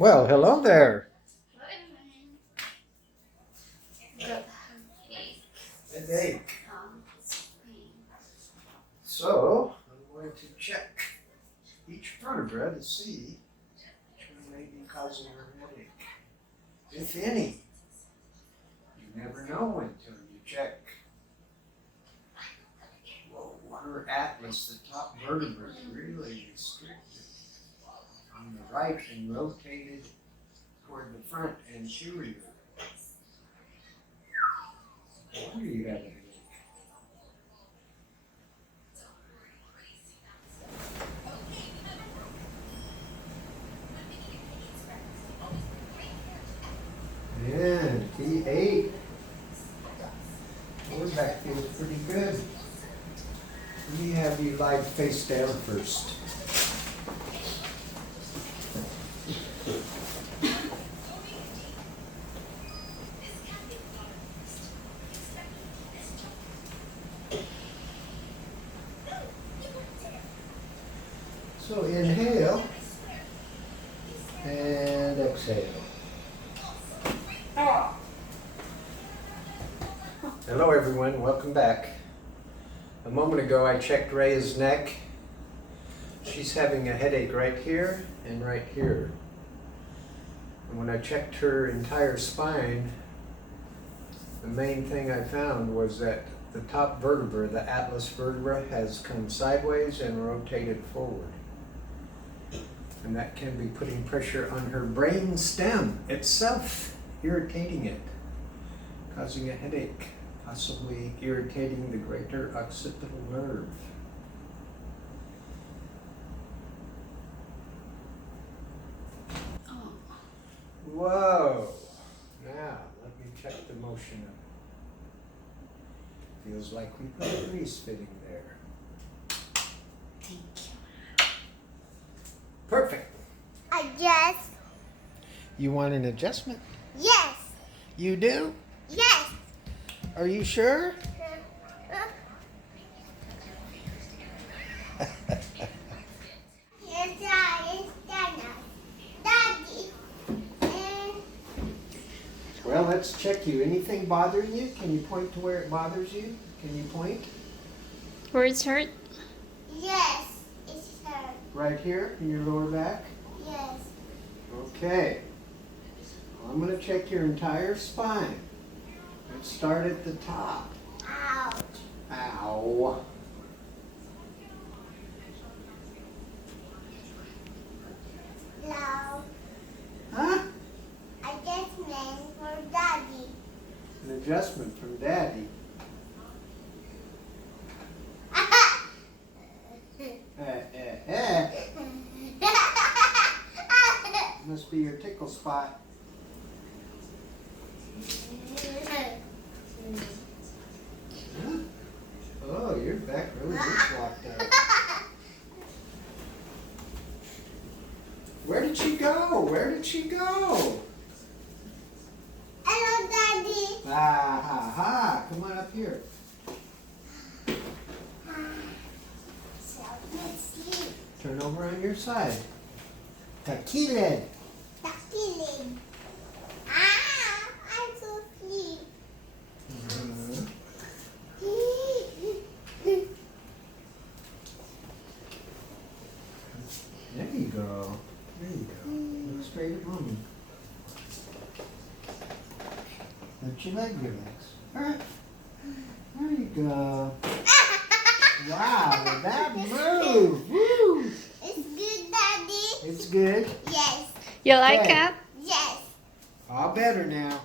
Well, hello there. Headache. So, I'm going to check each vertebra to see which one may be causing her headache, if any. You never know until you check. Whoa, her atlas, the top vertebra, is really restricted on the right and rotated toward the front anterior. No wonder you have a headache. Yeah, T8. Lower back feels pretty good. Let me have you lie face down first. So inhale and exhale. Hello everyone, welcome back. A moment ago I checked Rhea's neck. She's having a headache right here and right here. And when I checked her entire spine, the main thing I found was that the top vertebra, the atlas vertebra, has come sideways and rotated forward. And that can be putting pressure on her brain stem itself, irritating it, causing a headache, possibly irritating the greater occipital nerve. Oh. Whoa! Now, let me check the motion of it. Feels like we put a grease fitting there. Thank you. Perfect. Yes. You want an adjustment? Yes. You do? Yes. Are you sure? Daddy. Well, let's check you. Anything bothering you? Can you point to where it bothers you? Can you point? Where it's hurt? Yes. It's her. Right here in your lower back? Yes. Okay. Well, I'm going to check your entire spine. Let's start at the top. Ouch. Ow. Loud. Huh? I just meant for Daddy. An adjustment from Daddy. Must be your tickle spot. Huh? Oh, your back really is locked up. Where did she go? Where did she go? Hello, Daddy. Ah, ha, ha. Come on up here. So let's sleep. Turn over on your side. Takilid. The feeling. I'm so sleep. There you go. There you go. Look straight at mommy. Let your leg relax. All right. There you go. Wow, that move. Woo. It's good, Daddy. It's good. Yes. You like Okay. it? Yes. All better now.